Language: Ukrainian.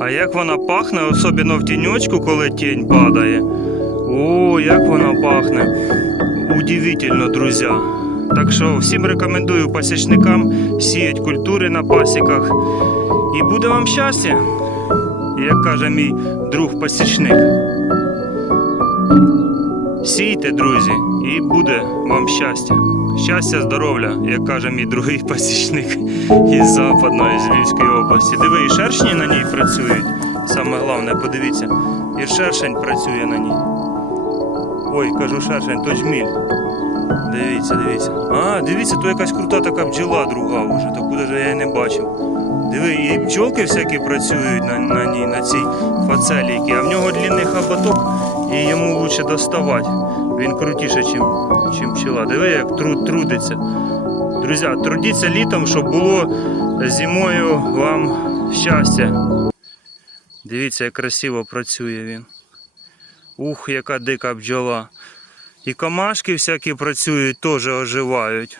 А як вона пахне, особливо в тіньочку, коли тінь падає. О, як вона пахне. Удивительно, друзі. Так що всім рекомендую пасічникам сіять культури на пасіках. І буде вам щастя, як каже мій друг пасічник. Сійте, друзі, і буде вам щастя. Щастя, здоров'я, як каже мій другий пасічник із Западної, з Львівської області. Диви, і шершні на ній працюють. Саме головне, подивіться, і шершень працює на ній. Ой, кажу шершень, то жміль. Дивіться, дивіться. А, дивіться, то якась крута така бджола друга вже, таку даже я її не бачив. Диви, і бджолки всякі працюють на, на ній, на цій фацелійці, а в нього длинний хоботок і йому лучше доставати. Він крутіше, чим, чим пчела. Диви, як труд, трудиться. Друзі, трудіться літом, щоб було зимою вам щастя. Дивіться, як красиво працює він. Ух, яка дика бджола. І комашки всякі працюють, теж оживають.